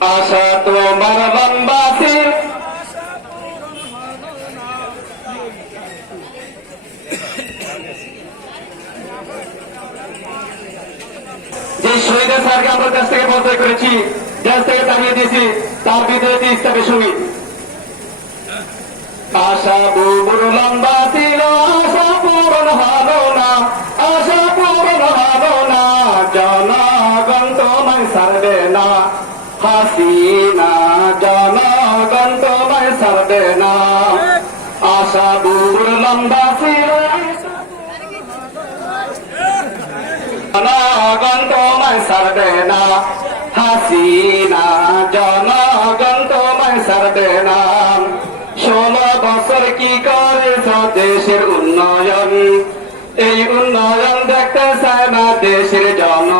আশা তোমার লম্বা যে শহীদের স্যারকে আমরা দেশ থেকে পরিচয় করেছি, দেশ থেকে তাড়িয়ে দিয়েছি, তার বিরুদ্ধে ইসলামের সংগীত আশা বুবুর লম্বা হাসিনা, জনগণ তোমায় সারবে না। আশা বুবুর লম্বা জনগণ তোমায় সারবে না। হাসিনা, জনগণ তোমায় সারবে না। ষোলো বছর কি করেছ দেশের উন্নয়ন? এই উন্নয়ন দেখতে চায় না দেশের ষোলো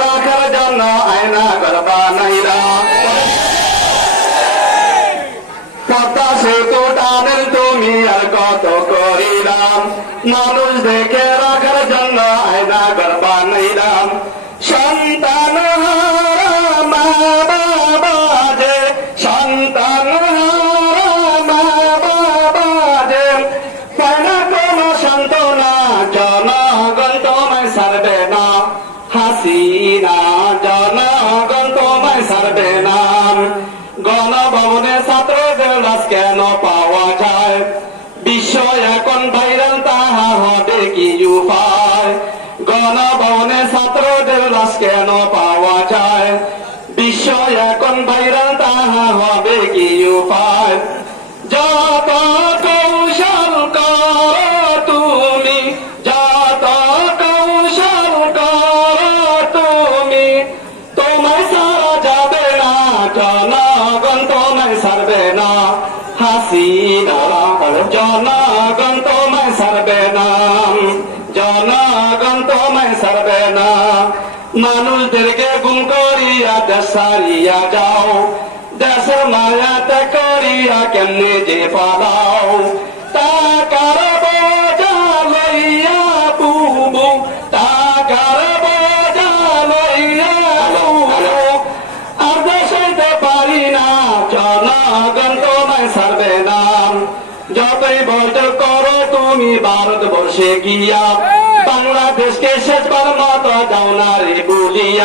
রাখার জন্য আয়না কথা সেতু তুমি আর কত করিলাম? মানুষ দেখে রাখার জন্য আয়না গর্বা রাম সন্তান জনগণ তোমায় সারবে না গণভবনে ছাত্রদের লাশ কেন পাওয়া যায়? বিশ্ব এখন ভাইরাল তাহা হবে কি উপায়? গণভবনে ছাত্রদের লাশ কেন পাওয়া যায়? বিশ্ব এখন ভাইরাল তাহা হবে কি উপায়? যত তোমায় সারা যাবে না, জনগণ তোমায় সারবে না। হাসিনা জনগণ তোমায় সারবে না। জনগণ তোমায় সারবে না। মানুষদেরকে গুম করিয়া দেশ যাও। দেশের মায়াতে করিয়া কেমনে যে পালাও। টাকার বোঝা তুমি ভারতবর্ষে গিয়া বাংলাদেশকে শেষবার মতো যাও না রে বলিয়া।